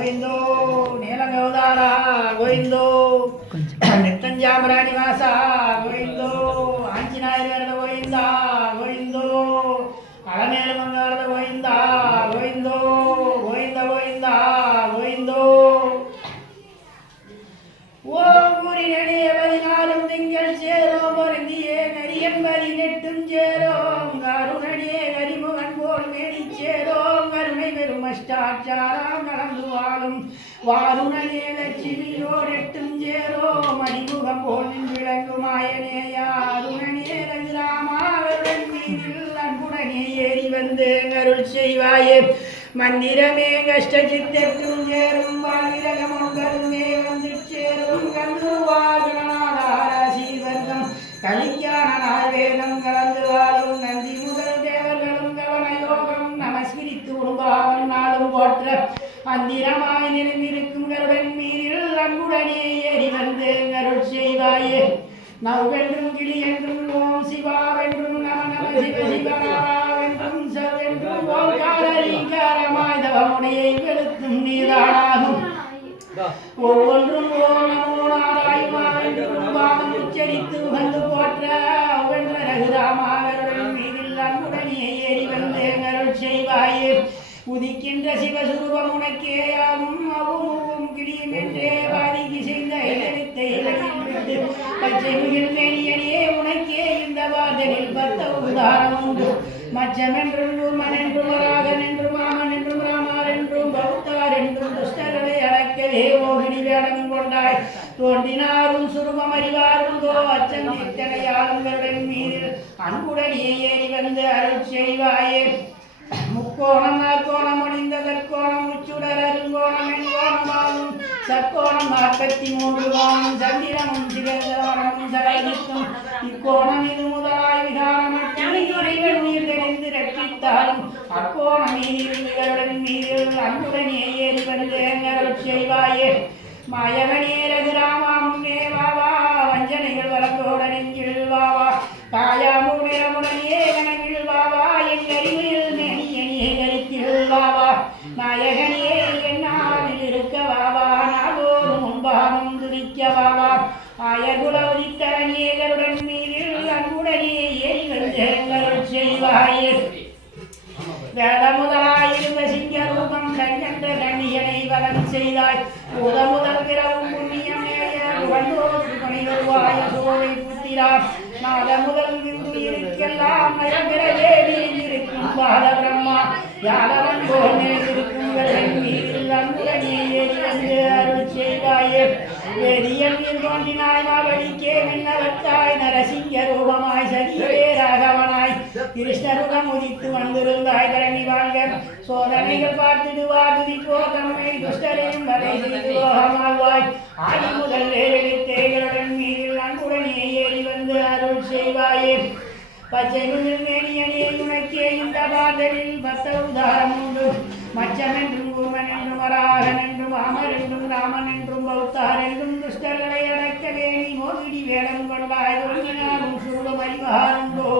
గోవిందో నీలగౌదార గోవిందో నిత్యంజామరా నివాస గోవిందో ఆంజనేయుల గోవింద గోవిందో అలనేల మంగాళ గోవింద గోవిందో గోవింద గోవింద గోవిందో ஓம் குறி நடிய பதினாலும் திங்கள் சேரோம் பொருந்தியே நரியம்பரி நெட்டும் சேரோம் கருணடியே கரிமுகன் போல் மேடி சேரோம் கருணை பெரும் அஷ்டாச்சாரம் கலந்து வாழும் வாருணனே லட்சுமியோடு எட்டும் சேரோம் அறிமுகம் போல் நின்று விளங்கும் ஆயனேயா அருணனே ரகுராமாவருடன் மீதில் அன்புடனே ஏறி வந்து அருள் செய்வாயே மந்திரமே கஷ்டச்சித்தெட்டும் சேரும் வானிரகமொங்கருமே வந்து சேரும் கந்துவாகணாதாரசீவர்க்கம் கலிஞான வேதம் கலந்து வாழும் நந்தி முதல் தேவர்களும் கவன யோகம் நமஸ்கிரித்து உருவாவன் நாளும் போற்ற அந்திரமாய் நிறைந்திருக்கும் கருடன் மீறில் அன்புடனே ஏறி வந்து அருள் செய்வாயே நவ்வென்றும் கிளி என்றும் ஓம் சிவாவென்றும் நம நம சிவ சிவனாராவென்றும் சவென்றும் ஓங்காரீகாரமாய் தவமுடையை வெளுத்தும் நீராடாகும் ஒவ்வொன்றும் ஓம் நமோ நாராயணாவென்றும் பாதம் உச்சரித்து உகந்து போற்ற வென்ற ரகுராமாவருடன் மீதில் அன்புடனே ஏறி வந்து அருள் செய்வாயே உதிக்கின்ற சிவசுரூபம் உனக்கேயாகும் அவும் கிளியும் என்றே வாதிக்கு செய்த இலவித்தை விட்டு பச்சை முகில் மேனியனே உனக்கே இந்த வாதனில் பத்த உதாரம் உண்டு மச்சமென்றும் பூமன் என்றும் ராகன் என்றும் மாமன் என்றும் ராமார் என்றும் பௌத்தார் என்றும் துஷ்டர்களை அடக்கவே மோகினி வேடம் கொண்டாய் தோன்றினாரும் சுரூபம் அறிவாரும் தோ அச்சம் தீர்த்தனையாளுங்களுடன் மீதில் அன்புடனே ஏறி வந்து அருள் செய்வாயே முக்கோணம் நாற்கோணம் ஒளிந்ததற்கோணம் உச்சுடர் அருங்கோணம் எண்கோணமாகும் சற்கோணம் 43 கோணம் சந்திரமும் சிவகோணமும் சரணிக்கும் இக்கோணம் இது முதலாய் விகாரமற்ற உயிர் தெரிந்து ரட்சித்தாலும் அக்கோணம் நீதிகளுடன் மீதில் அன்புடனே ஏறி வந்து அருள் செய்வாயே மாயவனே ரகுராமா முன்னே வாவா வஞ்சனைகள் வளத்தோட நெஞ்சில் வாவா காயாமுடனே கணக்கில் வாவா என் அறிவில் மேனியனே கருத்தில் வாவா நாயகனே என்னாவில் இருக்க வாவா நாளோடு முன்பாகம் துதிக்க வாவா ஆயகுல உதித்தரணியேகருடன் மீதில் அன்புடனே ஏறி வந்து அருள் செய்வாயே வேத முதலாயிருந்த சிங்க ரூபம் கண்ணென்ற கண்ணியனை வலம் செய்தாய் முதல் பிறவும் புண்ணியம் துணைவாய சோவை புத்திரா நாத முதல் விந்து இருக்கலாம் நயபிறவே விரிந்திருக்கும் பால பிரம்மா யாதவன் போல் நேர்ந்திருக்கும் மீதில் அன்புடனே ஏறி வந்து அருள் செய்வாயே வேதியன் தோன்றினாய் மாவடிக்கே விண்ணவத்தாய் நரசிங்க ரூபமாய் சதியே ராகவனாய் கிருஷ்ணருடம் உதித்து வந்திருந்தாய் தரணி வாழ்க சோதனைகள் பார்த்துடுவார் துதிப்போ தம்மை துஷ்டரையும் வரை செய்து லோகமாழ்வாய் ஆதி முதல் வேறெடுத்தேகளுடன் மீதில் அன்புடனே ஏறி வந்து அருள் செய்வாயே பச்சை முகில் மேனியனே உனக்கே இந்த பாதலில் பத்த உதாரம் உண்டு மச்சமென்றும் கூமன் என்றும் வராகன் என்றும் அமர் என்றும் ராமன் என்றும் பௌத்தார் என்றும் துஷ்டர்களை அடக்கவே நீ மோகிடி வேடம் கொண்டாய் ஒருங்கினாலும் சூடும் அறிவாருண்டோ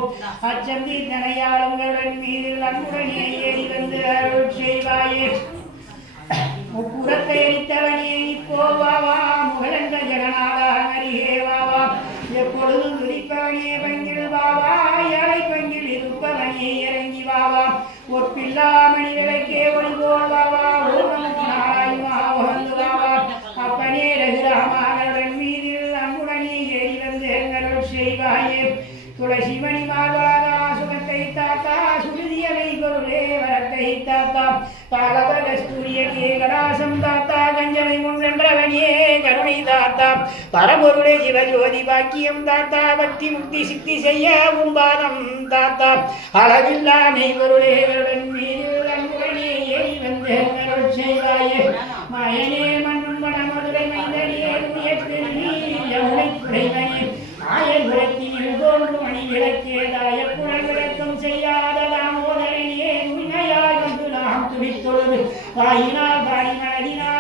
அச்சம் தீர்த்தனையாளுங்களுடன் மீதில் அன்புடனே ஏறி வந்து அருள் செய்வாயே முப்புறத்தை எரித்தவனே இப்போ வாவா முகலந்த ஜெகநாதா அருகே வாவா எப்பொழுதும் துதிப்பவனே பங்கில் வாவா ஏழை பங்கில் இருப்பவனே இறங்கி வாவா ஒப்பில்லாமணி விளக்கே ஒளி போல் வாவா ஓம் நாராயணா உகந்து வாவா அப்பனே ரகுராமாவருடன் மீதில் அன்புடனே ஏறி வந்து அருள் செய்வாயே துளசி மணி மார்பாதா சுகத்தை தாத்தா சுருதியலை பொருளே வரத்தை தாத்தா பாலபகஸ்தூரிய கேகராசம் தாத்தா கஞ்சனை முன்றவனே கருணை தாத்தா பரம்பொருளே சிவஜோதி பாக்கியம் தாத்தா பக்தி முக்தி சித்தி செய்ய உம்பாதம் தாத்தா அளவில்லா மெய்பொருளே மீதில் அன்புடனே ஏறி வந்து அருள் செய்வாயே மாயனே மண்ணும் வட மதுரை மைந்தனே உடைமணி ஆயல் விளக்கியில் தோன்றும் மணி விளக்கேதாய புனல் விளக்கம் செய்யாத தாமோதரனே உண்மையாய் வந்து நாம் துடித்தொழுது வாயினால் வாய் மனதினால்